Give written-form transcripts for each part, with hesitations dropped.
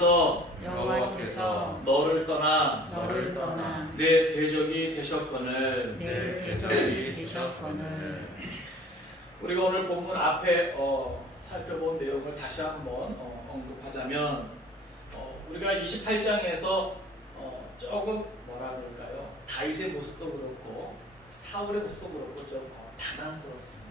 여호와께서 너를 떠나 내 대적이 되셨거늘. 우리가 오늘 본문 앞에 살펴본 내용을 다시 한번 언급하자면 우리가 28장에서 조금 뭐라 그럴까요? 다윗의 모습도 그렇고 사울의 모습도 그렇고 좀 다난스럽습니다.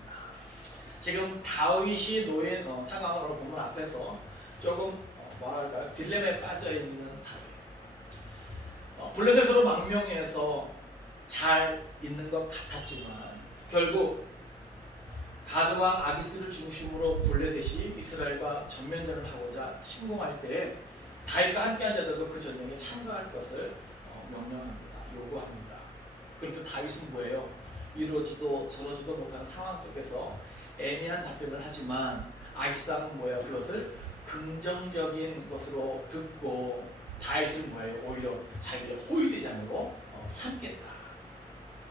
지금 다윗이 놓인 상황을 보면 앞에서 조금 뭐랄까요? 딜레마에 빠져 있는 다윗. 블레셋으로 망명해서 잘 있는 것 같았지만 결국 가드왕 아기스를 중심으로 블레셋이 이스라엘과 전면전을 하고자 침공할 때 다윗과 함께한 자들도 그 전쟁에 참가할 것을 명령합니다. 요구합니다. 그런데 다윗은 뭐예요? 이러지도 저러지도 못하는 상황 속에서 애매한 답변을 하지만 아기스 왕은 뭐예요? 그것을 긍정적인 것으로 듣고 다윗은 뭐예요? 오히려 자기를 호위대장으로 삼겠다.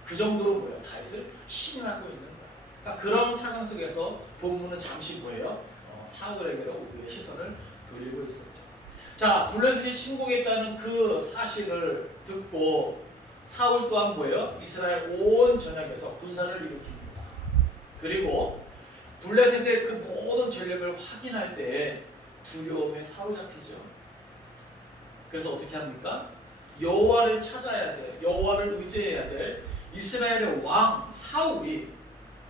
그 정도로 뭐예요? 다윗을 신용하고 있는 거예요. 그러니까 그런 상황 속에서 본문은 잠시 뭐예요? 사울에게로 우리의 시선을 돌리고 있었죠. 자, 블레셋이 침공했다는 그 사실을 듣고 사울 또한 뭐예요? 이스라엘 온 전역에서 군사를 일으킵니다. 그리고 블레셋의 그 모든 전력을 확인할 때 두려움에 사로잡히죠. 그래서 어떻게 합니까? 여호와를 찾아야 돼. 여호와를 의지해야 돼. 이스라엘의 왕 사울이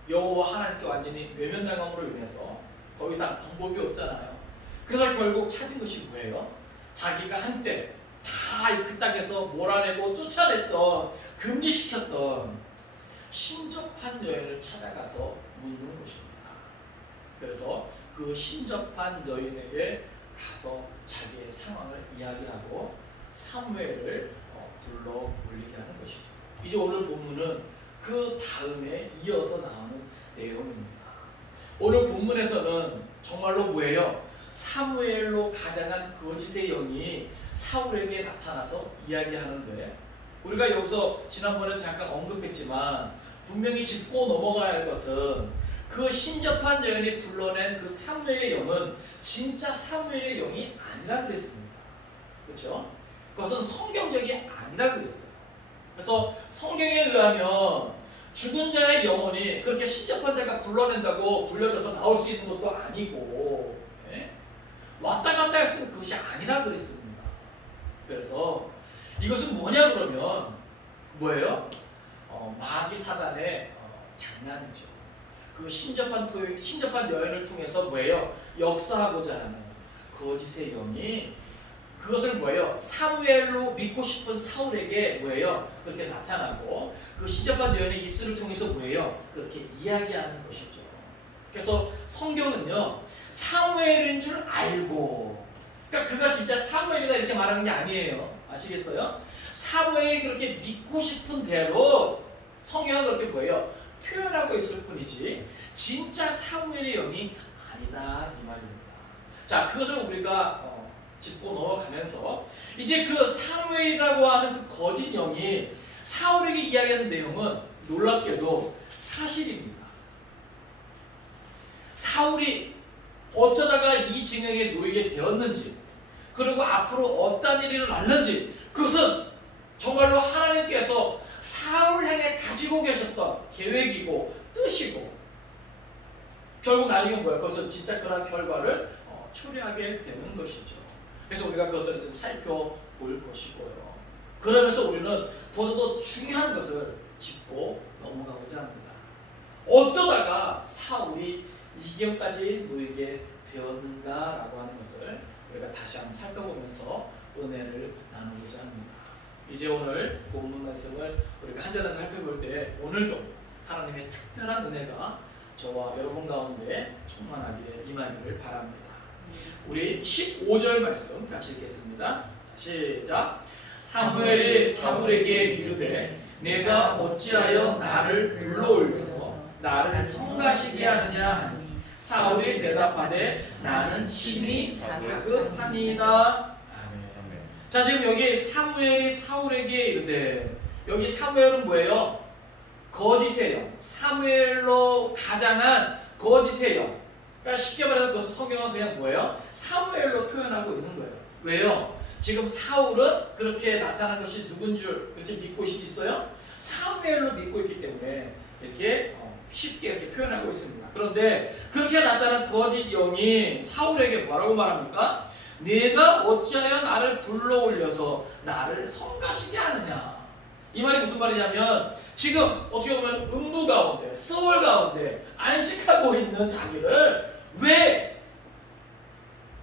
여호와 하나님께 완전히 외면당함으로 인해서 더 이상 방법이 없잖아요. 그래서 결국 찾은 것이 뭐예요? 자기가 한때 다 그 땅에서 몰아내고 쫓아냈던 금지시켰던 신접한 여인을 찾아가서 묻는 것입니다. 그래서 그 신접한 여인에게 가서 자기의 상황을 이야기하고 사무엘을 불러 올리게 하는 것이죠. 이제 오늘 본문은 그 다음에 이어서 나오는 내용입니다. 오늘 본문에서는 정말로 뭐예요? 사무엘로 가장한 거짓의 영이 사울에게 나타나서 이야기하는데 우리가 여기서 지난번에도 잠깐 언급했지만 분명히 짚고 넘어가야 할 것은 그 신접한 여인이 불러낸 그 사무엘의 영은 진짜 사무엘의 영이 아니라 그랬습니다. 그렇죠? 그것은 성경적이 아니라 그랬어요. 그래서 성경에 의하면 죽은 자의 영혼이 그렇게 신접한 자가 불러낸다고 불려져서 나올 수 있는 것도 아니고 왔다 갔다 할 수 있는 그것이 아니라 그랬습니다. 그래서 이것은 뭐냐 그러면 뭐예요? 마귀 사단의 장난이죠. 그 신접한 여인을 통해서 뭐예요? 역사하고자 하는 거짓의 영이 그것을 뭐예요? 사무엘로 믿고 싶은 사울에게 뭐예요? 그렇게 나타나고 그 신접한 여인의 입술을 통해서 뭐예요? 그렇게 이야기하는 것이죠. 그래서 성경은요 사무엘인 줄 알고 그러니까 그가 진짜 사무엘이다 이렇게 말하는 게 아니에요. 아시겠어요? 사무엘이 그렇게 믿고 싶은 대로 성경은 그렇게 뭐예요? 표현하고 있을 뿐이지 진짜 사무엘의 영이 아니다 이 말입니다. 자, 그것을 우리가 짚고 넘어가면서 이제 그 사무엘이라고 하는 그 거짓 영이 사울에게 이야기하는 내용은 놀랍게도 사실입니다. 사울이 어쩌다가 이 징역에 놓이게 되었는지 그리고 앞으로 어떤 일이 일어날는지 그것은 정말로 하나님께서 사울을 향해 가지고 계셨던 계획이고 뜻이고 결국 나중에 뭐야? 그것은 진짜 그런 결과를 초래하게 되는 것이죠. 그래서 우리가 그것들을 좀 살펴볼 것이고요. 그러면서 우리는 보다도 중요한 것을 짚고 넘어가고자 합니다. 어쩌다가 사울이 이 지경까지 놓이게 되었는가라고 하는 것을 우리가 다시 한번 살펴보면서 은혜를 나누고자 합니다. 이제 오늘 본문 말씀을 우리가 한절한 살펴볼 때 오늘도 하나님의 특별한 은혜가 저와 여러분 가운데 충만하게 임하기를 바랍니다. 우리 15절 말씀 같이 읽겠습니다. 시작. 사무엘이 사울에게 이르되 내가 어찌하여 나를 불러올려서 나를 성가시게 하느냐 하니 사울이 대답하되 나는 심히 다급하니이다. 자, 지금 여기 사무엘이 사울에게 이르되 여기 사무엘은 뭐예요? 거짓의 영. 사무엘로 가장한 거짓의 영. 그러니까 쉽게 말해서 그것을 성경은 그냥 뭐예요? 사무엘로 표현하고 있는 거예요. 왜요? 지금 사울은 그렇게 나타난 것이 누군 줄 그렇게 믿고 있어요? 사무엘로 믿고 있기 때문에 이렇게 쉽게 이렇게 표현하고 있습니다. 그런데 그렇게 나타난 거짓 영이 사울에게 뭐라고 말합니까? 네가 어찌하여 나를 불러올려서 나를 성가시게 하느냐. 이 말이 무슨 말이냐면 지금 어떻게 보면 음부 가운데 서울 가운데 안식하고 있는 자기를 왜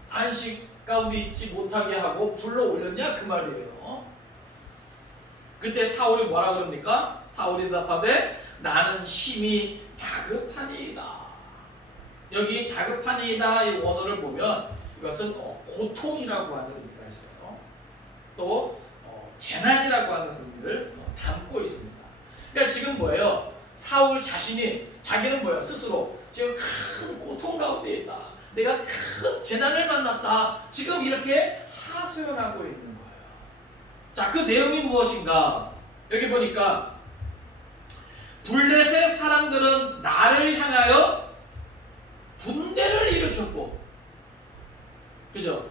안식 가운데 있지 못하게 하고 불러올렸냐 그 말이에요. 그때 사울이 뭐라 그럽니까? 사울이 대답하되 나는 심히 다급하니이다. 여기 다급하니이다 이 원어를 보면 이것은 고통이라고 하는 의미가 있어요. 또 재난이라고 하는 의미를 담고 있습니다. 그러니까 지금 뭐예요? 사울 자신이 자기는 뭐예요? 스스로 지금 큰 고통 가운데 있다. 내가 큰 재난을 만났다. 지금 이렇게 하소연하고 있는 거예요. 자, 그 내용이 무엇인가? 여기 보니까 블레셋 사람들은 나를 향하여 군대를 일으켰고, 그죠?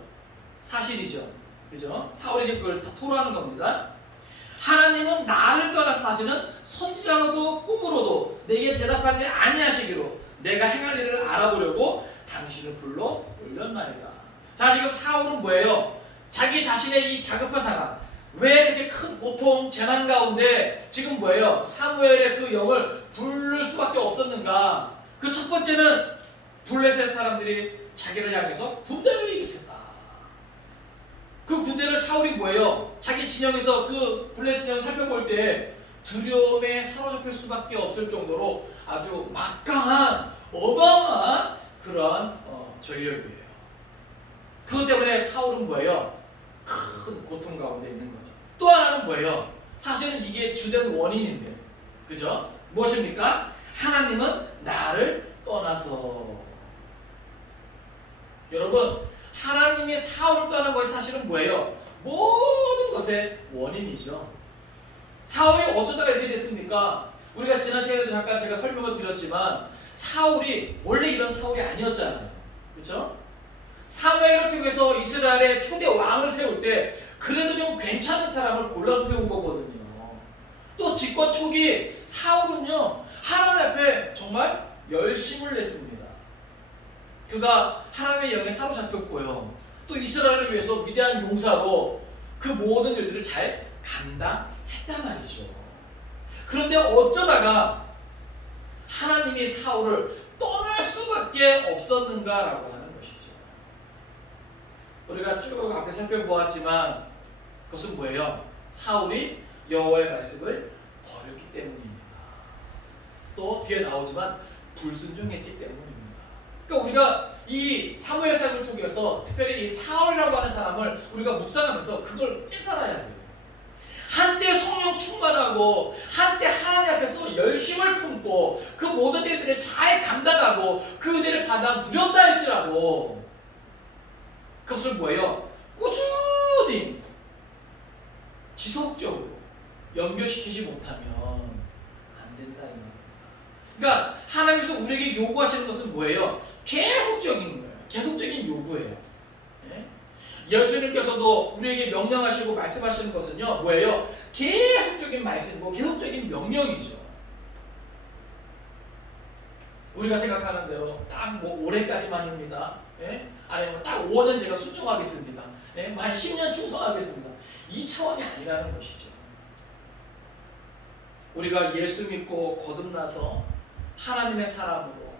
사실이죠. 그죠? 사울이 지금 그걸 다 토로하는 겁니다. 하나님은 나를 떠나서 다시는 선지자로도 꿈으로도 내게 대답하지 아니하시기로 내가 행할 일을 알아보려고 당신을 불러 올렸나이다. 자, 지금 사울은 뭐예요? 자기 자신의 이 다급한 상황, 왜 이렇게 큰 고통, 재난 가운데 지금 뭐예요? 사무엘의 그 영을 부를 수밖에 없었는가? 그 첫 번째는 블레셋 사람들이 자기를 향해서 군대를 일으켰다. 그 군대를 사울이 뭐예요? 자기 진영에서 그 블레셋 진영을 살펴볼 때 두려움에 사로잡힐 수밖에 없을 정도로 아주 막강한 어마어마한 그러한 전력이에요. 그것 때문에 사울은 뭐예요? 큰 고통 가운데 있는 거죠. 또 하나는 뭐예요? 사실은 이게 주된 원인인데, 그죠? 무엇입니까? 하나님은 나를 떠나서. 여러분, 하나님이 사울을 떠난 것이 사실은 뭐예요? 모든 것의 원인이죠. 사울이 어쩌다가 이렇게 됐습니까? 우리가 지난 시간에도 잠깐 제가 설명을 드렸지만 사울이 원래 이런 사울이 아니었잖아요. 그렇죠? 사무엘을 통해서 이스라엘의 초대 왕을 세울 때 그래도 좀 괜찮은 사람을 골라서 세운 거거든요. 또 집권 초기 사울은요, 하나님 앞에 정말 열심을 냈습니다. 그가 하나님의 영에 사로잡혔고요. 또 이스라엘을 위해서 위대한 용사로 그 모든 일들을 잘 감당했단 말이죠. 그런데 어쩌다가 하나님이 사울을 떠날 수밖에 없었는가라고 하는 것이죠. 우리가 쭉 앞에 살펴보았지만 그것은 뭐예요? 사울이 여호와의 말씀을 버렸기 때문입니다. 또 뒤에 나오지만 불순종했기 때문입니다. 그러니까 우리가 이 사무엘상을 통해서 특별히 이 사울이라고 하는 사람을 우리가 묵상하면서 그걸 깨달아야 돼요. 한때 성령 충만하고 한때 하나님 앞에서 열심을 품고 그 모든 일들을 잘 감당하고 그 은혜를 받아 누렸다 할지라도 그것을 뭐예요? 꾸준히 지속적으로 연결시키지 못하면 안 된다 이 말입니다. 그러니까 하나님께서 우리에게 요구하시는 것은 뭐예요? 계속적인 거예요. 계속적인 요구예요. 예? 예수님께서도 우리에게 명령하시고 말씀하시는 것은요, 뭐예요? 계속적인 말씀이고 계속적인 명령이죠. 우리가 생각하는 대로 딱 뭐 올해까지만입니다. 예? 아니면 딱 5년 제가 순종하겠습니다. 예? 한 10년 충성하겠습니다. 이 차원이 아니라는 것이죠. 우리가 예수 믿고 거듭나서 하나님의 사람으로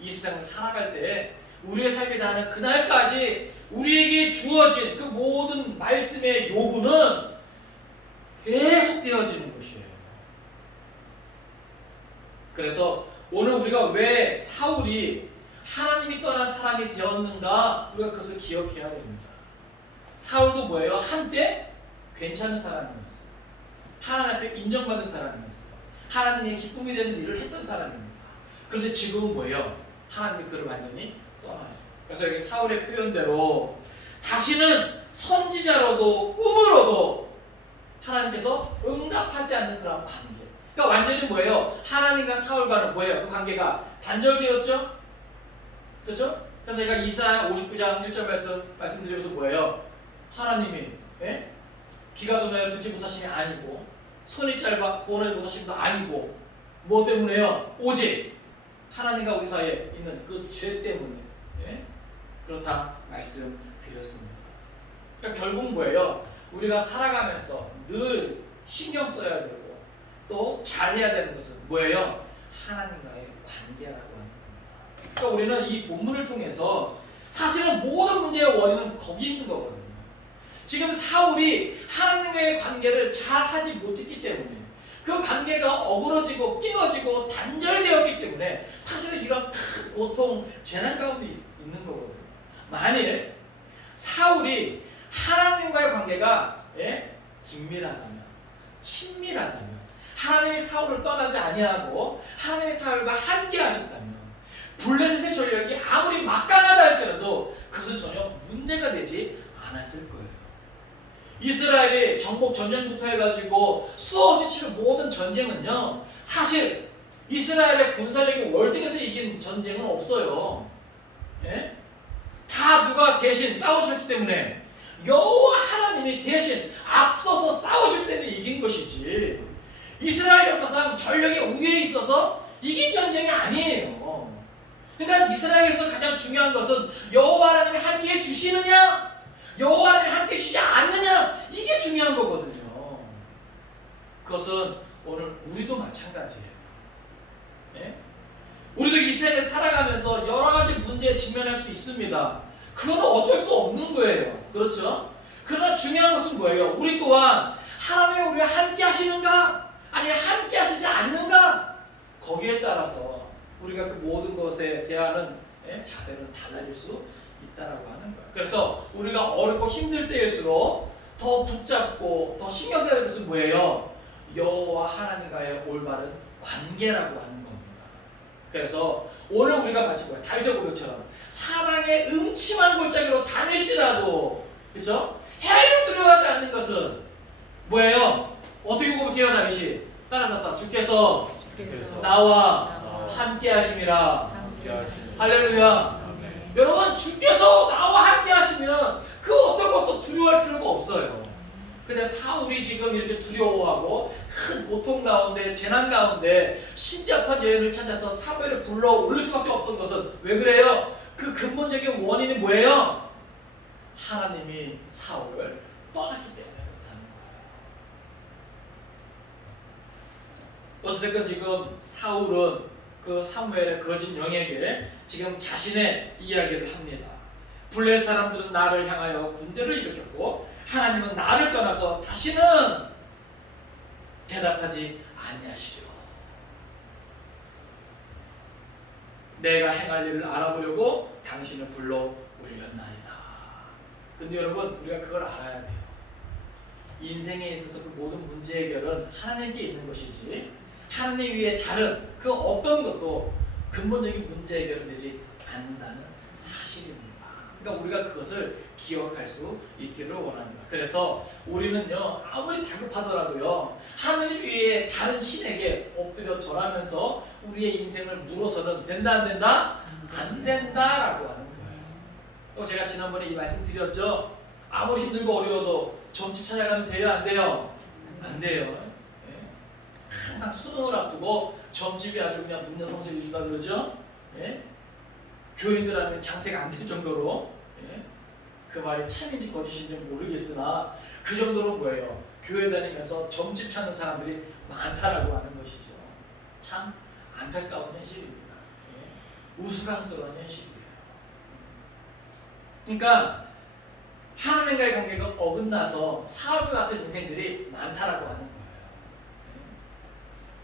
이 세상을 살아갈 때 우리의 삶이 다하는 그날까지 우리에게 주어진 그 모든 말씀의 요구는 계속되어지는 것이에요. 그래서 오늘 우리가 왜 사울이 하나님이 떠난 사람이 되었는가 우리가 그것을 기억해야 됩니다. 사울도 뭐예요? 한때 괜찮은 사람이었어요. 하나님 앞에 인정받은 사람이었어요. 하나님의 기쁨이 되는 일을 했던 사람입니다. 그런데 지금은 뭐예요? 하나님이 그를 완전히 떠나요. 그래서 여기 사울의 표현대로 다시는 선지자로도 꿈으로도 하나님께서 응답하지 않는 그런 관계. 그러니까 완전히 뭐예요? 하나님과 사울과는 뭐예요? 그 관계가 단절되었죠? 그렇죠? 그래서 제가 이사야 59장 1절 말씀드리면서 뭐예요? 하나님이 예? 귀가 둔하여 듣지 못하심이 아니고 손이 짧아 구원하지 못하심도 아니고 뭐 때문에요? 오직 하나님과 우리 사이에 있는 그 죄 때문에 예? 그렇다 말씀드렸습니다. 그러니까 결국 뭐예요? 우리가 살아가면서 늘 신경 써야 되고 또 잘해야 되는 것은 뭐예요? 하나님과의 관계라고 하는 겁니다. 그러니까 우리는 이 본문을 통해서 사실은 모든 문제의 원인은 거기 있는 거거든요. 지금 사울이 하나님과의 관계를 잘 하지 못했기 때문에 그 관계가 어그러지고 깨어지고 단절되었기 때문에 사실은 이런 큰 고통, 재난 가운데 있는 거거든요. 만일 사울이 하나님과의 관계가 긴밀하다면, 친밀하다면, 하나님이 사울을 떠나지 아니하고 하나님이 사울과 함께 하셨다면 블레셋의 전력이 아무리 막강하다 할지라도 그것은 전혀 문제가 되지 않았을 거예요. 이스라엘이 정복 전쟁부터 해가지고 수없이 치른 모든 전쟁은요, 사실 이스라엘의 군사력이 월등해서 이긴 전쟁은 없어요. 예? 다 누가 대신 싸우셨기 때문에 여호와 하나님이 대신 앞서서 싸우실 때문에 이긴 것이지, 이스라엘 역사상 전력의 우위에 있어서 이긴 전쟁이 아니에요. 그러니까 이스라엘에서 가장 중요한 것은 여호와 하나님이 함께해 주시느냐, 여호와 하나님이 함께해 주시지 않느냐, 이게 중요한 거거든요. 그것은 오늘 우리도 마찬가지예요. 예? 우리도 이 세상을 살아가면서 여러 가지 문제에 직면할 수 있습니다. 그건 어쩔 수 없는 거예요. 그렇죠? 그러나 중요한 것은 뭐예요? 우리 또한 하나님이 우리와 함께 하시는가? 아니면 함께 하시지 않는가? 거기에 따라서 우리가 그 모든 것에 대하는 자세는 달라질 수 있다라고 하는 거예요. 그래서 우리가 어렵고 힘들 때일수록 더 붙잡고 더 신경 써야 될 것은 뭐예요? 여호와 하나님과의 올바른 관계라고 하는 겁니다. 그래서 오늘 우리가 마치 뭐야? 다윗의 고백처럼 사망의 음침한 골짜기로 다닐지라도, 그렇죠? 해를 두려워하지 않는 것은 뭐예요? 어떻게 고백해요, 다윗이? 따라서 주께서 나와 함께 하심이라. 할렐루야. 여러분, 주께서 나와 함께 하시면 그 어떤 것도 두려워할 필요가 없어요. 근데 사울이 지금 이렇게 두려워하고 큰 고통 가운데, 재난 가운데 신접한 여인을 찾아서 사무엘을 불러 올릴 수밖에 없던 것은 왜 그래요? 그 근본적인 원인이 뭐예요? 하나님이 사울을 떠났기 때문에 그렇다는 거예요. 어쨌든 지금 사울은 그 사무엘의 거짓 영에게 지금 자신의 이야기를 합니다. 블레 사람들은 나를 향하여 군대를 일으켰고 하나님은 나를 떠나서 다시는 대답하지 아니하시리라. 내가 행할 일을 알아보려고 당신을 불러 올렸나이다. 근데 여러분, 우리가 그걸 알아야 돼요. 인생에 있어서 그 모든 문제 해결은 하나님께 있는 것이지 하나님 위에 다른 그 어떤 것도 근본적인 문제 해결은 되지 않는다는 사실입니다. 그러니까 우리가 그것을 기억할 수 있기를 원합니다. 그래서 우리는요, 아무리 다급하더라도요, 하나님 위에 다른 신에게 엎드려 절하면서 우리의 인생을 물어서는 된다, 안 된다? 안 된다라고 하는 거예요. 제가 지난번에 이 말씀 드렸죠. 아무리 힘들고 어려워도 점집 찾아가면 돼요, 안 돼요? 안 돼요. 항상 수능을 앞두고 점집이 아주 그냥 묻는 성질이 있다 그러죠. 교인들 하면 장세가 안 될 정도로, 그 말이 참인지 거짓인지 모르겠으나 그 정도로 뭐예요? 교회 다니면서 점집 찾는 사람들이 많다라고 하는 것이죠. 참 안타까운 현실입니다. 우스꽝스러운 현실이에요. 그러니까 하나님과의 관계가 어긋나서 사울과 같은 인생들이 많다라고 하는 거예요.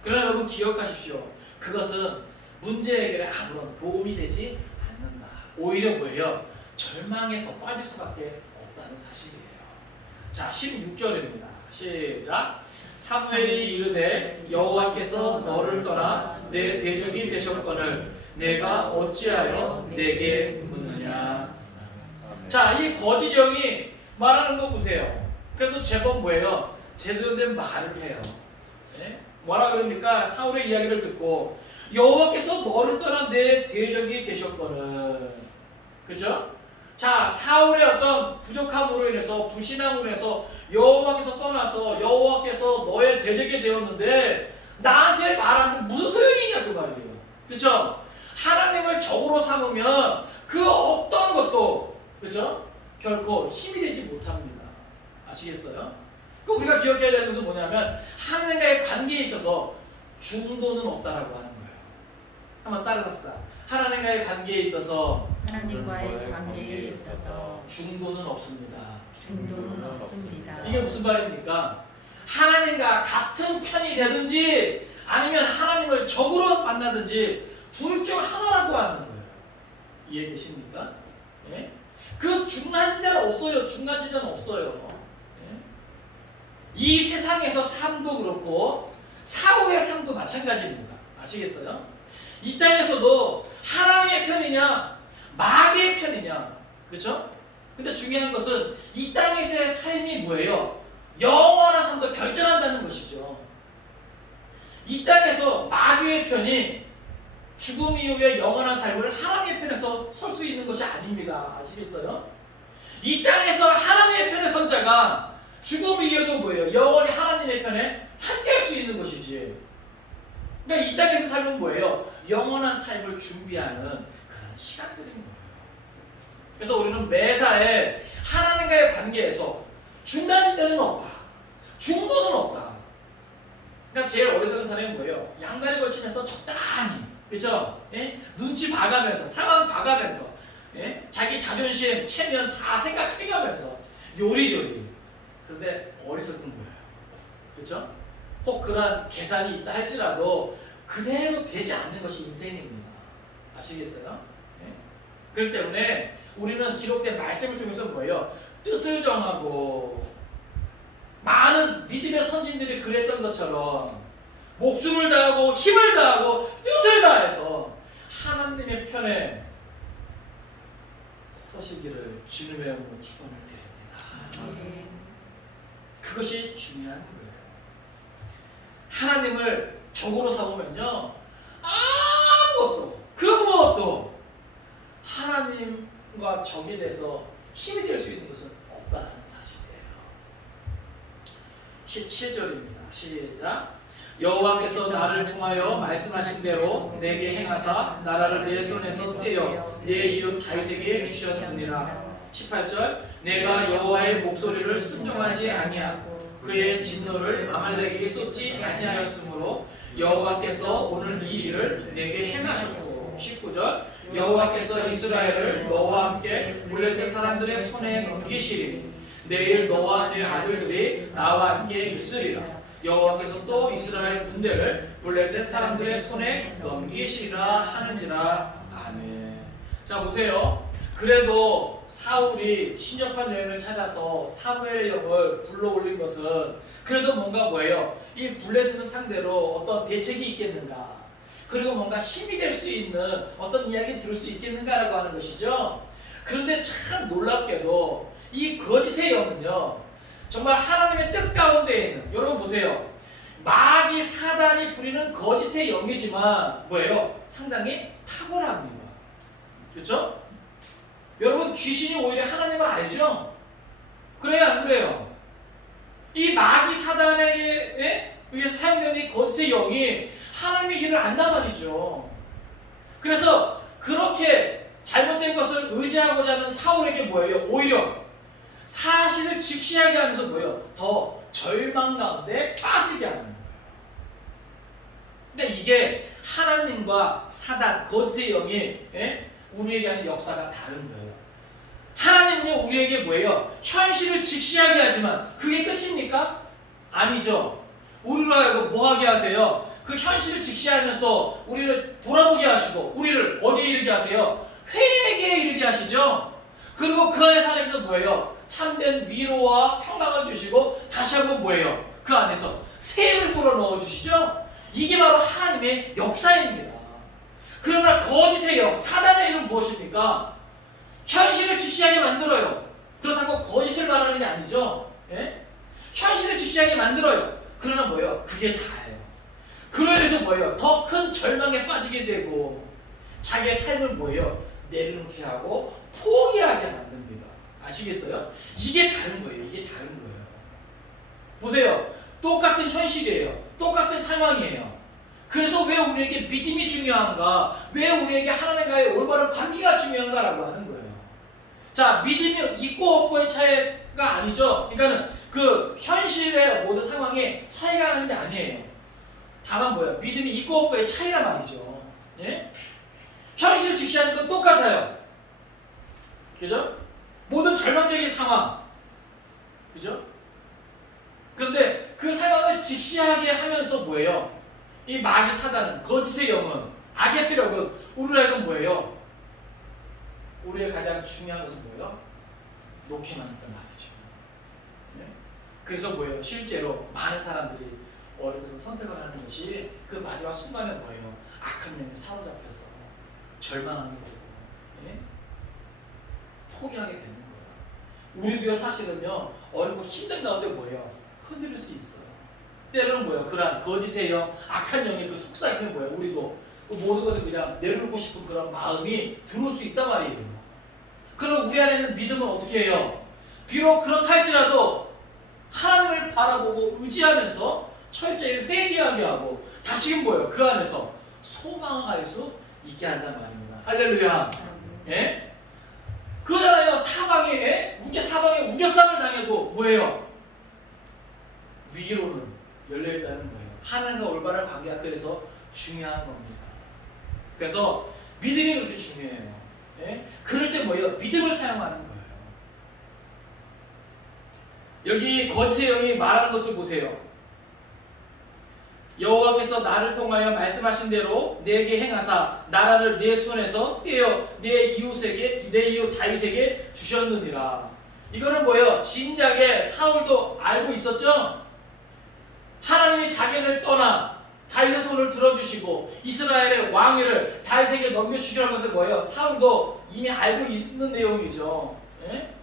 그러나 여러분 기억하십시오. 그것은 문제 해결에 아무런 도움이 되지 않는다. 오히려 뭐예요? 절망에 더 빠질 수밖에 없다는 사실이에요. 자, 16절입니다. 시작. 사무엘이 이르되 여호와께서 너를 떠나 내 대적이 되셨거늘 내가 어찌하여 내게 묻느냐. 자, 이 거짓 영이 말하는 거 보세요. 그래도 제법 뭐예요? 제대로 된 말을 해요. 뭐라 그럽니까? 사울의 이야기를 듣고 여호와께서 너를 떠나 내 대적이 되셨거늘, 그죠? 자, 사울의 어떤 부족함으로 인해서 불신앙으로 인해서 여호와께서 떠나서 여호와께서 너의 대적이 되었는데 나한테 말하는 무슨 소용이 있냐 그 말이에요. 그렇죠? 하나님을 적으로 삼으면 그 어떤 것도 그렇죠? 결코 힘이 되지 못합니다. 아시겠어요? 그 우리가 기억해야 되는 것은 뭐냐면 하나님과의 관계에 있어서 중도는 없다라고 하는 거예요. 한번 따라서 합시다. 하나님과의 관계에 있어서 하나님과의 관계에 있어서 중도는 없습니다. 중도는 없습니다. 이게 무슨 말입니까? 하나님과 같은 편이 되든지 아니면 하나님을 적으로 만나든지 둘 중 하나라고 하는 거예요. 이해되십니까? 예? 그 중간지대는 없어요. 중간지대는 없어요. 예? 이 세상에서 삶도 그렇고 사후의 삶도 마찬가지입니다. 아시겠어요? 이 땅에서도 하나님의 편이냐 마귀의 편이냐, 그렇죠? 근데 중요한 것은 이 땅에서의 삶이 뭐예요? 영원한 삶도 결정한다는 것이죠. 이 땅에서 마귀의 편이 죽음 이후에 영원한 삶을 하나님의 편에서 설 수 있는 것이 아닙니다. 아시겠어요? 이 땅에서 하나님의 편에 선 자가 죽음 이후에도 뭐예요? 영원히 하나님의 편에 함께 할 수 있는 것이지. 그러니까 이 땅에서 삶은 뭐예요? 영원한 삶을 준비하는 그런 시간들인 거예요. 그래서 우리는 매사에 하나님과의 관계에서 중간지대는 없다. 중도는 없다. 그러니까 제일 어리석은 사람이 뭐예요? 양다리 걸치면서 적당히, 그죠? 예? 눈치 봐가면서, 상황 봐가면서, 예? 자기 자존심, 체면 다 생각해가면서 요리조리. 그런데 어리석은 거예요. 그죠? 혹 그러한 계산이 있다 할지라도 그대로 되지 않는 것이 인생입니다. 아시겠어요? 예? 그렇기 때문에 우리는 기록된 말씀을 통해서 뭐예요? 뜻을 정하고 많은 믿음의 선진들이 그랬던 것처럼 목숨을 다하고 힘을 다하고 뜻을 다해서 하나님의 편에 서시기를 주님의 이름으로 축원을 드립니다. 그것이 중요한 거예요. 하나님을 적으로 삼으면요 아무것도 그 무엇도 하나님과 적이 돼서 힘이 될 수 있는 것은 없다는 사실이에요. 17절입니다. 시작. 여호와께서 나를 통하여 말씀하신 대로 내게 행하사 나라를 내 손에서 떼어 내 이웃 다윗에게 주셨느니라. 18절. 내가 여호와의 목소리를 순종하지 아니하고 그의 진노를 아말렉에게 쏟지 아니하였으므로 여호와께서 오늘 이 일을 내게 행하셨고. 19절. 여호와께서 이스라엘을 너와 함께 블레셋 사람들의 손에 넘기시리니 내일 너와 내 아들들이 나와 함께 있으리라. 여호와께서 또 이스라엘 군대를 블레셋 사람들의 손에 넘기시리라 하는지라. 아멘. 자 보세요. 그래도 사울이 신접한 여인을 찾아서 사무엘의 영을 불러올린 것은 그래도 뭔가 뭐예요? 이 블레셋을 상대로 어떤 대책이 있겠는가? 그리고 뭔가 힘이 될 수 있는 어떤 이야기 들을 수 있겠는가라고 하는 것이죠. 그런데 참 놀랍게도 이 거짓의 영은요 정말 하나님의 뜻 가운데 있는, 여러분 보세요, 마귀 사단이 부리는 거짓의 영이지만 뭐예요? 상당히 탁월합니다. 그렇죠? 여러분 귀신이 오히려 하나님을 알죠? 그래요 안 그래요? 이 마귀 사단에게 위해서 사용되는 이 거짓의 영이 하나님의 길을 안단 말이죠. 그래서 그렇게 잘못된 것을 의지하고자 하는 사울에게 뭐예요? 오히려 사실을 직시하게 하면서 뭐예요? 더 절망 가운데 빠지게 하는 거예요. 그러니까 이게 하나님과 사단, 거짓의 영이 우리에게 하는 역사가 다른 거예요. 하나님은요 우리에게 뭐예요? 현실을 직시하게 하지만 그게 끝입니까? 아니죠. 우리로 하여금 뭐하게 하세요? 그 현실을 직시하면서 우리를 돌아보게 하시고 우리를 어디에 이르게 하세요? 회개에 이르게 하시죠. 그리고 그 안에서 하나님께서 뭐예요? 참된 위로와 평강을 주시고 다시 한번 뭐예요? 그 안에서 새해를 불어 넣어 주시죠. 이게 바로 하나님의 역사입니다. 그러나 거짓의 영, 사단의 일은 무엇입니까? 현실을 직시하게 만들어요. 그렇다고 거짓을 말하는 게 아니죠. 예? 현실을 직시하게 만들어요. 그러나 뭐예요? 그게 다예요. 그로 인해서 뭐예요? 더 큰 절망에 빠지게 되고 자기의 삶을 뭐예요? 내려놓게 하고 포기하게 만듭니다. 아시겠어요? 이게 다른 거예요. 이게 다른 거예요. 보세요. 똑같은 현실이에요. 똑같은 상황이에요. 그래서 왜 우리에게 믿음이 중요한가? 왜 우리에게 하나님과의 올바른 관계가 중요한가라고 하는 거예요. 자, 믿음이 있고 없고의 차이가 아니죠. 그러니까는 그 현실의 모든 상황에 차이가 나는 게 아니에요. 다만 뭐예요? 믿음이 있고 없고의 차이라 말이죠. 예? 현실을 직시하는 건 똑같아요. 그죠? 모든 절망적인 상황. 그죠? 그런데 그 상황을 직시하게 하면서 뭐예요? 이 마귀 사단은, 거짓의 영은, 악의 세력은 우리를 하여금 뭐예요? 우리의 가장 중요한 것은 뭐예요? 놓게 만든단 말이죠. 네? 그래서 뭐예요? 실제로 많은 사람들이 어려서 선택을 하는 것이 그 마지막 순간에 뭐예요? 악한 영에 사로잡혀서 절망하게 되고, 네? 포기하게 되는 거예요. 우리도요, 사실은요, 어렵고 힘든 가운데 뭐예요? 흔들릴 수 있어요. 때로는 뭐예요? 그러한 거짓의 영, 악한 영의 그 속삭임이 뭐예요? 우리도 그 모든 것을 그냥 내려놓고 싶은 그런 마음이 들어올 수 있단 말이에요. 그럼 우리 안에 있는 믿음은 어떻게 해요? 비록 그렇다 할지라도 하나님을 바라보고 의지하면서 철저히 회개하게 하고 다시금 뭐예요? 그 안에서 소망할 수 있게 한단 말입니다. 할렐루야. 예? 그거잖아요. 사방에 우겨쌈을 당해도 뭐예요? 위로는 열려있다는 거예요. 하나님과 올바른 관계가 그래서 중요한 겁니다. 그래서 믿음이 그렇게 중요해요. 예? 그럴 때 뭐예요? 믿음을 사용하는 거예요. 여기 거짓의 영이 말하는 것을 보세요. 여호와께서 나를 통하여 말씀하신 대로 내게 행하사 나라를 내 손에서 떼어 내 이웃 다윗에게 주셨느니라. 이거는 뭐예요? 진작에 사울도 알고 있었죠? 하나님이 자기를 떠나 다윗의 손을 들어주시고 이스라엘의 왕위를 다윗에게 넘겨주시라는 것은 뭐예요? 사울도 이미 알고 있는 내용이죠. 예?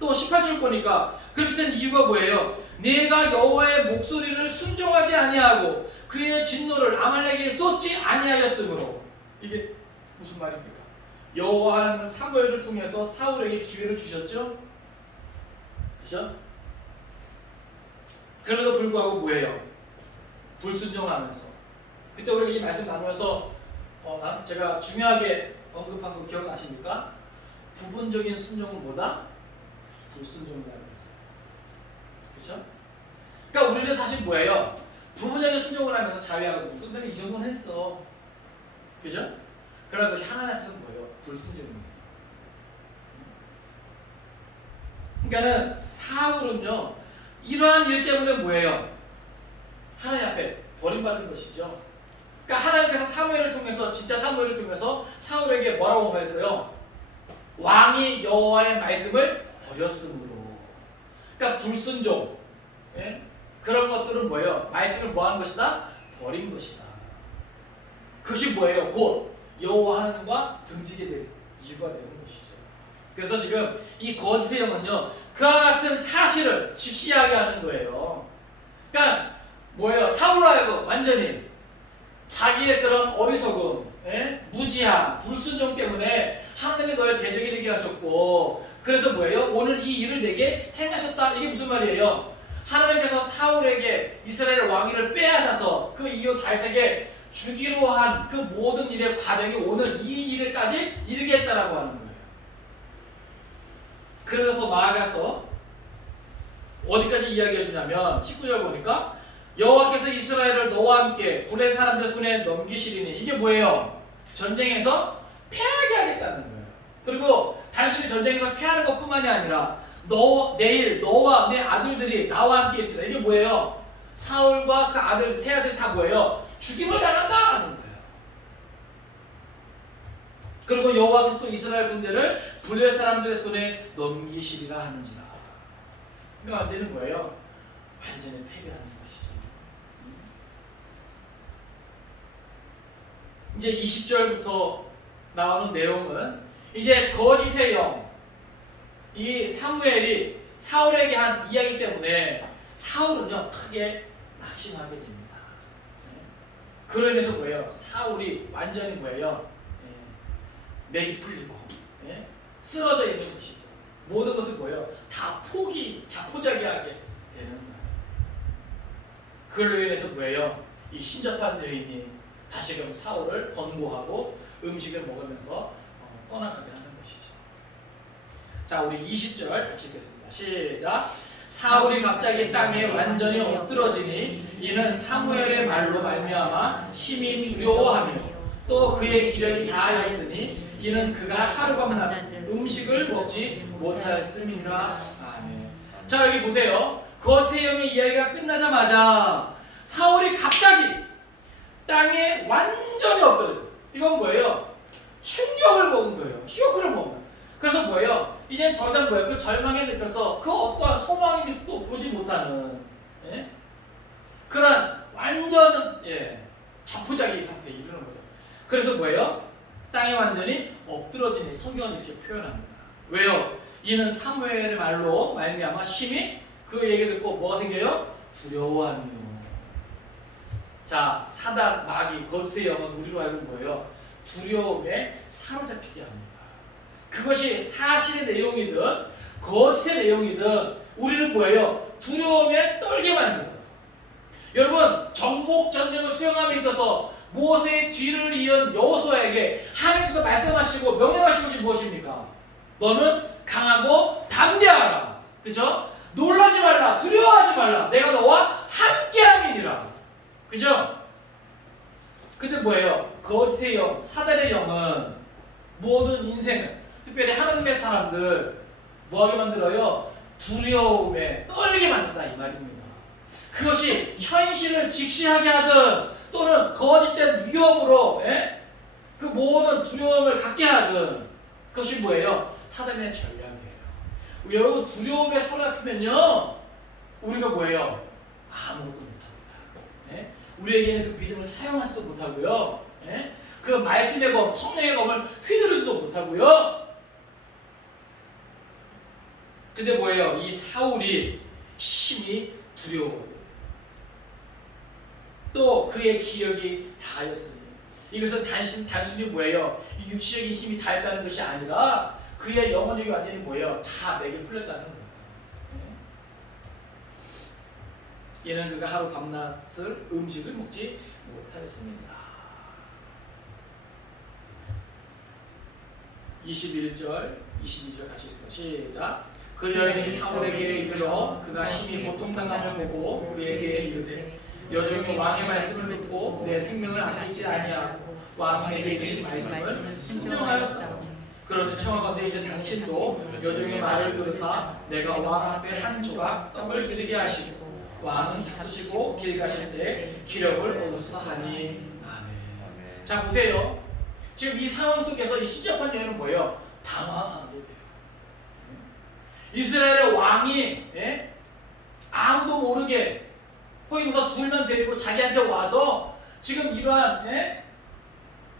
또 18절 보니까 그렇게 된 이유가 뭐예요? 내가 여호와의 목소리를 순종하지 아니하고 그의 진노를 아말렉에게 쏟지 아니하였으므로. 이게 무슨 말입니까? 여호와 하나님은 사무엘을 통해서 사울에게 기회를 주셨죠? 그죠? 그럼에도 불구하고 뭐예요? 불순종하면서. 그때 우리가 이 말씀 나누면서 제가 중요하게 언급한 거 기억나십니까? 부분적인 순종은 뭐다? 불순종이라고 했어요. 그렇죠? 그러니까 우리는 사실 뭐예요? 부분적인 순종을 하면서 자위하거든요. 근데 이 정도는 했어. 그죠? 그러나 그것이 하나님 앞에서는 뭐예요? 불순종이에요. 그러니까는 사울은요, 이러한 일 때문에 뭐예요? 하나님 앞에 버림받은 것이죠. 그러니까 하나님께서 사무엘을 통해서, 진짜 사무엘을 통해서 사울에게 뭐라고 말했어요? 왕이 여호와의 말씀을 버렸으므로. 그러니까 불순종, 예? 그런 것들은 뭐예요? 말씀을 뭐하는 것이다? 버린 것이다. 그것이 뭐예요? 곧 여호와 하나님과 등지게 될 이유가 되는 것이죠. 그래서 지금 이 거짓의 영은요, 그와 같은 사실을 직시하게 하는 거예요. 그러니까 뭐예요? 사울로 하여금 완전히 자기의 그런 어리석음, 예? 무지함, 불순종 때문에 하나님이 너의 대적이 되게 하셨고, 그래서 뭐예요? 오늘 이 일을 내게 행하셨다. 이게 무슨 말이에요? 하나님께서 사울에게 이스라엘 왕위를 빼앗아서 그 이후 다윗에게 주기로 한 그 모든 일의 과정이 오늘 이 일을까지 이르게 했다라고 하는 거예요. 그래서 더 나아가서 어디까지 이야기해 주냐면 19절 보니까 여호와께서 이스라엘을 너와 함께 불의 사람들 손에 넘기시리니. 이게 뭐예요? 전쟁에서 패하게 하겠다는 거예요. 그리고 단순히 전쟁에서 패하는 것뿐만이 아니라 내일 너와 내 아들들이 나와 함께 있으라. 이게 뭐예요? 사울과 그 아들, 세 아들이 다 뭐예요? 죽임을 당한다는 거예요. 그리고 여호와께서 또 이스라엘 군대를 불의 사람들의 손에 넘기시리라 하는지라. 그러니까 안되는 거예요? 완전히 패배하는 것이죠. 이제 20절부터 나오는 내용은 이제 거짓의 영, 이 사무엘이 사울에게 한 이야기 때문에 사울은요 크게 낙심하게 됩니다. 그로 인해서 뭐예요? 사울이 완전히 뭐예요? 맥이 풀리고 예? 쓰러져 있는 것이죠. 모든 것을 뭐예요? 다 자포자기하게 되는 거예요. 그걸로 인해서 뭐예요? 이 신접한 여인이 다시금 사울을 권고하고 음식을 먹으면서 떠나가게 하는 것이죠. 자, 우리 20절 같이 읽겠습니다. 시작. 사울이 갑자기 땅에 완전히 엎드러지니 이는 사무엘의 말로 말미암아 심히 두려워하며 또 그의 기력이 다하였으니 이는 그가 하룻밤낮 음식을 먹지 못하였음이니라. 아멘. 자, 여기 보세요. 거세 형의 이야기가 끝나자마자 사울이 갑자기 땅에 완전히 엎드려요. 이건 뭐예요? 충격을 먹은 거예요. 쇼크를 먹은 거예요. 그래서 뭐예요? 이제 더 이상 뭐예요? 그 절망에 늪에서 그 어떠한 소망이 또 보지 못하는 그런 완전 자포자기 상태에 이르는 거죠. 그래서 뭐예요? 땅에 완전히 엎드러지니 성경은 이렇게 표현합니다. 왜요? 이는 사무엘의 말로 말미암아 심히 그 얘기 듣고 뭐가 생겨요? 두려워하며. 자, 사단, 마귀, 거스의 영은 우리로 하여금 뭐예요? 두려움에 사로잡히게 합니다. 그것이 사실의 내용이든 거짓의 내용이든 우리는 뭐예요? 두려움에 떨게 만들어요. 여러분, 정복 전쟁을 수행함에 있어서 모세의 뒤를 이은 여호수아에게 하나님께서 말씀하시고 명령하신 것이 무엇입니까? 너는 강하고 담대하라. 그죠? 놀라지 말라. 두려워하지 말라. 내가 너와 함께함이니라. 그죠? 근데 뭐예요? 거짓의 영, 사단의 영은 모든 인생을, 특별히 하나님의 사람들 뭐하게 만들어요? 두려움에 떨게 만든다 이 말입니다. 그것이 현실을 직시하게 하든 또는 거짓된 위협으로 그 모든 두려움을 갖게 하든 그것이 뭐예요? 사단의 전략이에요. 여러분, 두려움에 사로잡히면요 우리가 뭐예요? 아무것도 못합니다. 우리에게는 그 믿음을 사용하지도 못하고요. 그 말씀의 검, 성령의 검을 휘두르지도 못하고요. 근데 뭐예요? 이 사울이 심히 두려워요. 또 그의 기력이 다하였으니 이것은 단순히 뭐예요? 이 육체적인 힘이 다했다는 것이 아니라 그의 영혼력이 완전히 뭐예요? 다 내게 풀렸다는 거예요. 얘는 그가 하루 밤낮을 음식을 먹지 못하였습니다. 21절, 22절 같이 읽습니다. 시작. 그 여인이 사울에게 이르러 그가 심히 고통당함을 보고 그에게 이르되 여종이 왕의 말씀을 듣고 내 생명을 아끼지 아니하고 왕이 내게 이르신 말씀을 순종하였사오니 그러지 청하건대 이제 당신도 여종의 말을 들으사 내가 왕 앞에 한 조각 떡을 드리게 하시고 왕은 잡수시고 길 가실 때 기력을 얻으소서 하니. 아멘. 자, 보세요. 지금 이 상황 속에서 이 신접한 여인은 뭐예요? 당황하게 돼요. 이스라엘의 왕이 아무도 모르게 호위무사 둘만 데리고 자기한테 와서 지금 이러한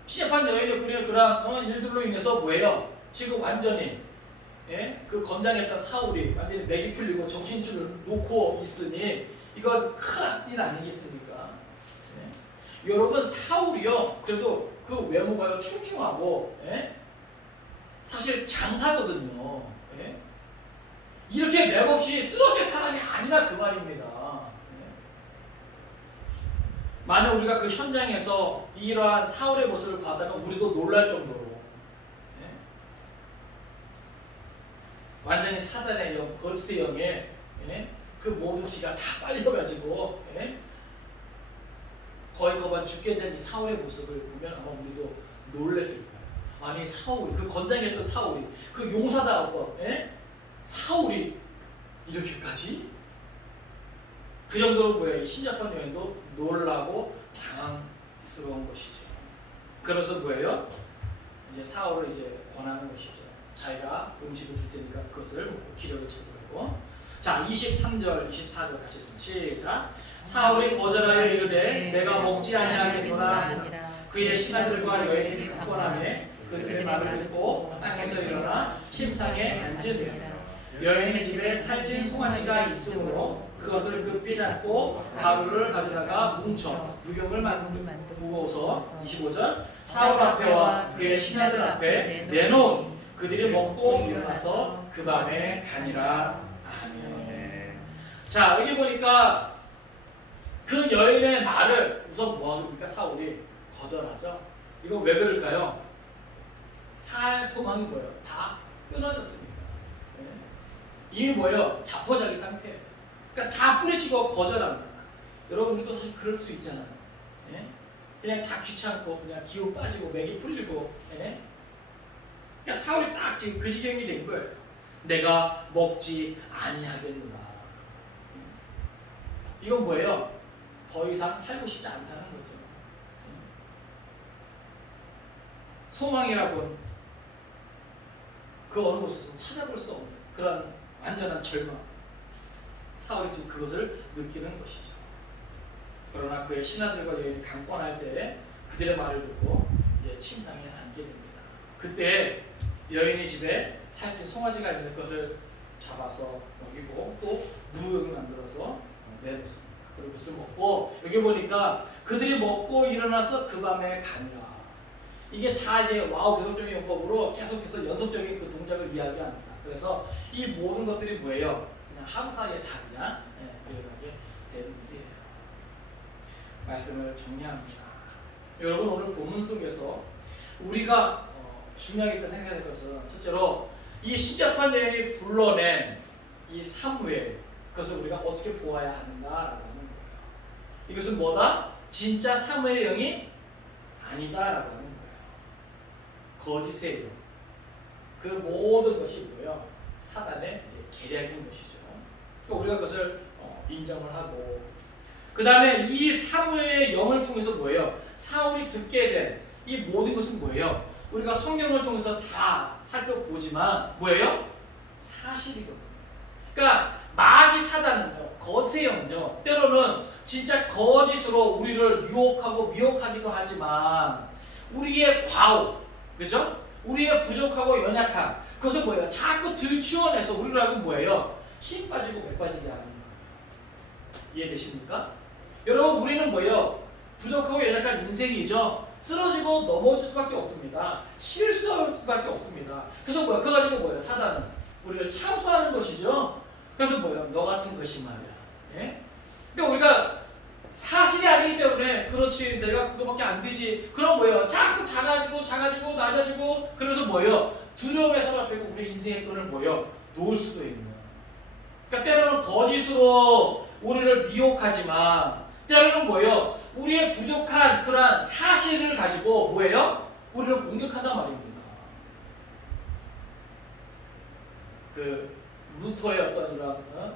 신접한 여인을 부리는 그러한 일들로 인해서 뭐예요? 지금 완전히 그 건장했던 사울이 완전히 맥이 풀리고 정신줄을 놓고 있으니 이거 큰 일 아니겠습니까? 여러분, 사울이요 그래도 그 외모가요 충충하고 사실 장사거든요. 이렇게 맥없이 쓰러질 사람이 아니라 그 말입니다. 만약 우리가 그 현장에서 이러한 사울의 모습을 봤다면 우리도 놀랄 정도로 완전히 사단의 영, 거스의 영에 그 모든 기가 다 빨려가지고 거의 거반 죽게 된 이 사울의 모습을 보면 아마 우리도 놀랬을 거예요. 아니, 사울, 그 건장했던 사울이, 그 용사다웠던 사울이 이렇게까지? 그 정도로 뭐예요? 이 신접한 여인도 놀라고 당황스러운 것이죠. 그래서 뭐예요? 이제 사울을 이제 권하는 것이죠. 자기가 음식을 줄 테니까 그것을 먹고 기력을 채우고. 자, 23절, 24절 같이 있습니다. 시작. 사울이 거절하여 이르되 내가 먹지 아니하겠노라. 그의 신하들과 여인이 각권하매 그들의 말을 듣고 땅에서 일어나 침상에 앉으리라. 여인의 집에 살찐 송아지가 있으므로 그것을 급히 잡고 가루를 가져다가 뭉쳐 누경을 부어서 25절 사울 앞에와 그의 신하들 앞에 내놓은 그들이 먹고 일어나서 그 밤에 가니라. 아멘. 자, 여기 보니까 그 여인의 말을 우선 뭐합니까? 사울이 거절하죠. 이거 왜 그럴까요? 살 소망이 뭐예요? 다 끊어졌습니다. 네. 이미 뭐예요? 자포자기 상태예요. 그러니까 다 뿌리치고 거절합니다. 여러분 우리도 사실 그럴 수 있잖아요. 네? 그냥 다 귀찮고 그냥 기운 빠지고 맥이 풀리고. 네? 그러니까 사울이 딱 지금 그 지경이 된 거예요. 내가 먹지 아니하겠노라. 이건 뭐예요? 더 이상 살고 싶지 않다는 거죠. 소망이라고는 그 어느 곳에서 찾아볼 수 없는 그런 완전한 절망. 사울이 지금 그것을 느끼는 것이죠. 그러나 그의 신하들과 여인이 강권할 때 그들의 말을 듣고 이제 침상에 앉게 됩니다. 그때 여인의 집에 살찐 송아지가 있는 것을 잡아서 먹이고 또 무역을 만들어서 내놓습니다. 그리고 그것을 먹고 여기 보니까 그들이 먹고 일어나서 그 밤에 가니라. 이게 다 이제 와우 계속적인 용법으로 계속해서 연속적인 그 동작을 이야기합니다. 그래서 이 모든 것들이 뭐예요? 그냥 하루 사이에 다 그냥 일어나게 되는 일이에요. 말씀을 정리합니다. 여러분 오늘 본문 속에서 우리가 중요하겠다 생각할 것은 첫째로 이 신자판 여인이 불러낸 이 사무엘 그것을 우리가 어떻게 보아야 하는가라고 하는 거예요. 이것은 뭐다? 진짜 사무엘의 영이 아니다라고 하는 거예요. 거짓의 영. 그 모든 것이 뭐예요? 사단의 계략인 것이죠. 그러니까 우리가 그것을 인정을 하고 그 다음에 이 사무엘의 영을 통해서 뭐예요? 사울이 듣게 된 이 모든 것은 뭐예요? 우리가 성경을 통해서 다 살펴보지만 뭐예요? 사실이거든요. 그러니까 마귀 사단은요, 거짓의 영은요, 때로는 진짜 거짓으로 우리를 유혹하고 미혹하기도 하지만 우리의 과오, 그죠? 우리의 부족하고 연약함, 그것은 뭐예요? 자꾸 들추어내서 우리를 하고 뭐예요? 힘 빠지고 매 빠지게 하는 거예요. 이해되십니까? 여러분 우리는 뭐예요? 부족하고 연약한 인생이죠. 쓰러지고 넘어질 수밖에 없습니다. 실수할 수밖에 없습니다. 그래서 뭐야? 그거 가지고 뭐예요? 사단은 우리를 참수하는 것이죠. 그래서 뭐예요? 너 같은 것이 말이야. 예? 그러니까 우리가 사실이 아니기 때문에 그렇지 내가 그거밖에 안 되지. 그럼 뭐예요? 자꾸 작아지고 낮아지고 그러면서 뭐예요? 두려움에 사로잡히고 우리 인생의 끈을 뭐예요? 놓을 수도 있는 거예요. 그러니까 때로는 거짓으로 우리를 미혹하지만 때로는 뭐예요? 우리의 부족한 그러한 사실을 가지고 뭐예요? 우리를 공격한단 말입니다. 그 루터의 어떤 이런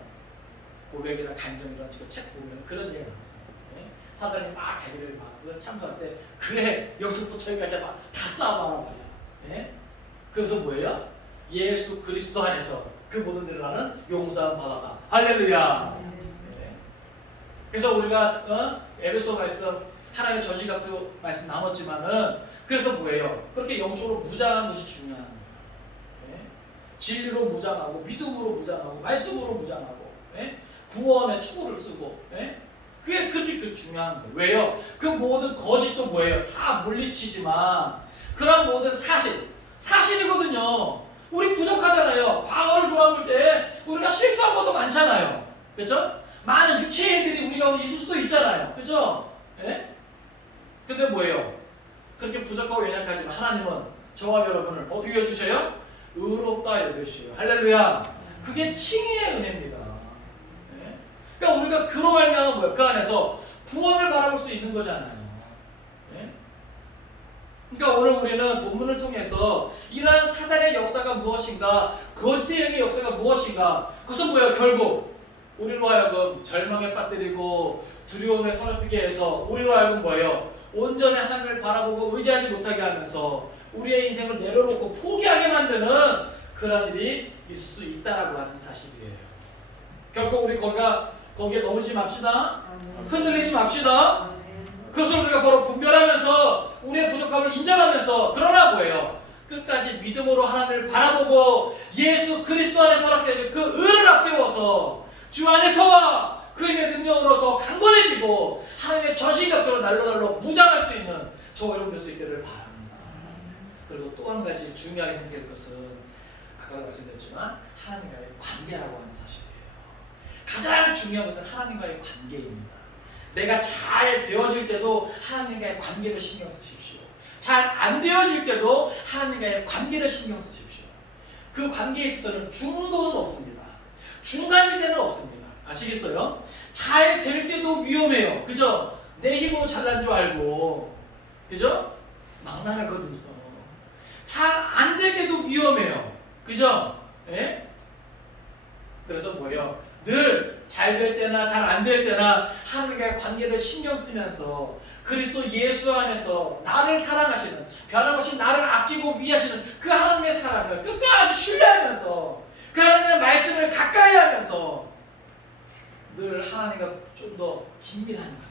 고백이나 간증이나 책 보면 그런 얘기가 나와요. 사단이 막 자기를 막 참수할 때 그래 여기서부터 저기까지 막 다 싸워하란 말이야. 그래서 뭐예요? 예수 그리스도 안에서 그 모든 일을 하는 용서함 받아라. 할렐루야. 그래서 우리가 에베소 말씀 하나님의 전시갑주 말씀 나눴지만은 그래서 뭐예요? 그렇게 영적으로 무장한 것이 중요한 거예요. 진리로 무장하고 믿음으로 무장하고 말씀으로 무장하고 구원의 투구를 쓰고 그게 그렇게 중요한 거예요. 왜요? 그 모든 거짓도 뭐예요? 다 물리치지만 그런 모든 사실이거든요. 우리 부족하잖아요. 과거를 돌아볼 때 우리가 실수한 것도 많잖아요. 그렇죠? 많은 육체의 일들이 우리가 있을 수도 있잖아요. 그죠? 예? 근데 뭐예요? 그렇게 부족하고 연약하지만 하나님은 저와 여러분을 어떻게 해주셔요? 의롭다 여겨주셔요. 할렐루야. 그게 칭의의 은혜입니다. 예? 그러니까 우리가 그로 말미암아 뭐예요? 그 안에서 구원을 바라볼 수 있는 거잖아요. 예? 그러니까 오늘 우리는 본문을 통해서 이러한 사단의 역사가 무엇인가, 거짓의 영의 역사가 무엇인가, 그것은 뭐예요? 결국 우리로 하여금 절망에 빠뜨리고 두려움에 사로잡히게 해서 우리로 하여금 뭐예요? 온전히 하나님을 바라보고 의지하지 못하게 하면서 우리의 인생을 내려놓고 포기하게 만드는 그런 일이 있을 수 있다라고 하는 사실이에요. 결코 우리 거기에 넘어지지 맙시다. 흔들리지 맙시다. 그것을 우리가 바로 분별하면서 우리의 부족함을 인정하면서 그러나 뭐예요? 끝까지 믿음으로 하나님을 바라보고 예수 그리스도 안에 서랍게 그 의를 앞세워서 주 안에서와 그 힘의 능력으로 더 강건해지고 하나님의 전신갑주로 날로 무장할 수 있는 저와 여러분 될 수 있기를 바랍니다. 그리고 또 한 가지 중요하게 생각할 것은 아까도 말씀드렸지만 하나님과의 관계라고 하는 사실이에요. 가장 중요한 것은 하나님과의 관계입니다. 내가 잘 되어질 때도 하나님과의 관계를 신경 쓰십시오. 잘 안 되어질 때도 하나님과의 관계를 신경 쓰십시오. 그 관계에 있어서는 중도는 없습니다. 중간지대는 없습니다. 아시겠어요? 잘 될 때도 위험해요. 그죠? 내 힘으로 잘난 줄 알고, 그죠? 막 나가거든요. 잘 안 될 때도 위험해요. 그죠? 예? 그래서 뭐예요? 늘 잘 될 때나 잘 안 될 때나 하나님과의 관계를 신경 쓰면서 그리스도 예수 안에서 나를 사랑하시는, 변함없이 나를 아끼고 위하시는 그 하나님의 사랑을 끝까지 신뢰하면서 그 하나님의 말씀을 가까이 하면서 늘 하나님과 좀 더 긴밀한 관계,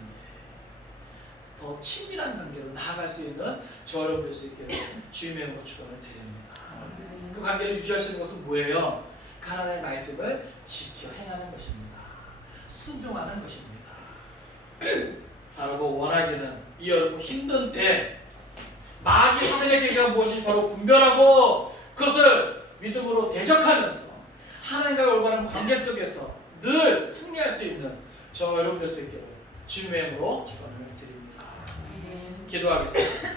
더 친밀한 관계로 나아갈 수 있는 저 여러분 될 수 있게 주님의 이름으로 축원을 드립니다. 그 관계를 유지하시는 것은 뭐예요? 그 하나님의 말씀을 지켜 행하는 것입니다. 순종하는 것입니다. 바로 원하기는 이 어렵고 힘든 때 마귀 사단의 계획가 무엇인지 바로 분별하고 그것을 믿음으로 대적하면서 하나님과 올바른 관계 속에서 늘 승리할 수 있는 저 여러분 될 수 있기를 주님의 이름으로 축원을 드립니다. 기도하겠습니다.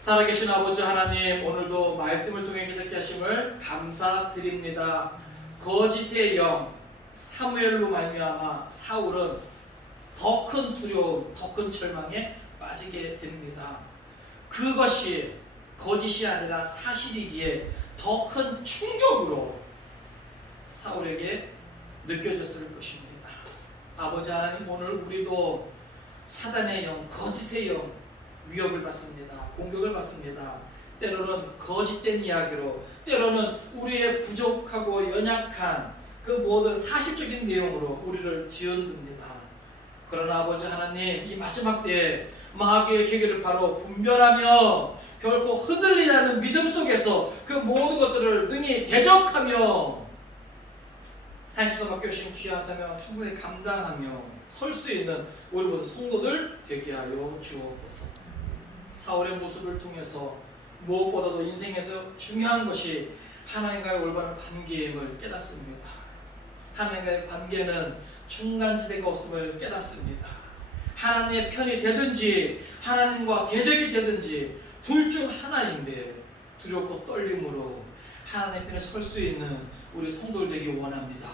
살아계신 아버지 하나님, 오늘도 말씀을 통해 기도케 하심을 감사드립니다. 거짓의 영 사무엘로 말미암아 사울은 더 큰 두려움, 더 큰 절망에 빠지게 됩니다. 그것이 거짓이 아니라 사실이기에 더 큰 충격으로 사울에게 느껴졌을 것입니다. 아버지 하나님, 오늘 우리도 사단의 영, 거짓의 영 위협을 받습니다. 공격을 받습니다. 때로는 거짓된 이야기로, 때로는 우리의 부족하고 연약한 그 모든 사실적인 내용으로 우리를 뒤흔듭니다. 그러나 아버지 하나님, 이 마지막 때에 마귀의 계계를 바로 분별하며 결코 흔들리지 않는 믿음 속에서 그 모든 것들을 능히 대적하며 하나님께서 맡겨주신 귀한 사명 충분히 감당하며 설 수 있는 우리 모든 성도들 되게 하여 주옵소서. 사울의 모습을 통해서 무엇보다도 인생에서 중요한 것이 하나님과의 올바른 관계임을 깨닫습니다. 하나님과의 관계는 중간지대가 없음을 깨닫습니다. 하나님의 편이 되든지 하나님과 대적이 되든지 둘 중 하나인데 두렵고 떨림으로 하나님의 편에 설 수 있는 우리 성도들 되기 원합니다.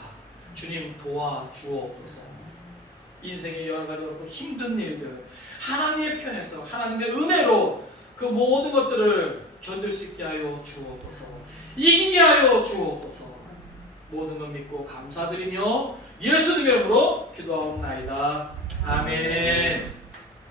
주님 도와주옵소서. 인생의 여러 가지 어렵고 힘든 일들 하나님의 편에서 하나님의 은혜로 그 모든 것들을 견딜 수 있게 하여 주옵소서. 이기게 하여 주옵소서. 모든 것 믿고 감사드리며 예수님의 이름으로 기도하옵나이다. 아멘.